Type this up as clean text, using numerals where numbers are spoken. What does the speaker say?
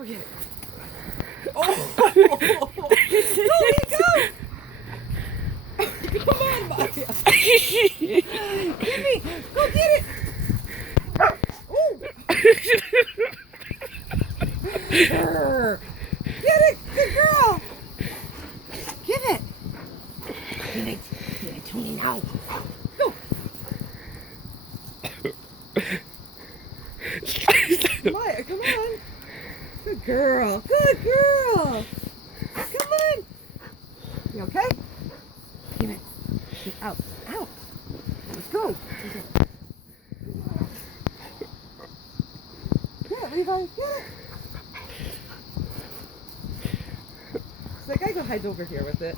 Go get it. Oh! Go, go! Come on, Maya. Give me. Go get it. Oh! Get it. Good girl. Give it. Give it. Give it to me now. Go. Maya, come on. Good girl. Good girl. Come on. You okay? Give it. Get out. Out. Let's go. Get it, Levi. Get it. So I gotta go hide over here with it.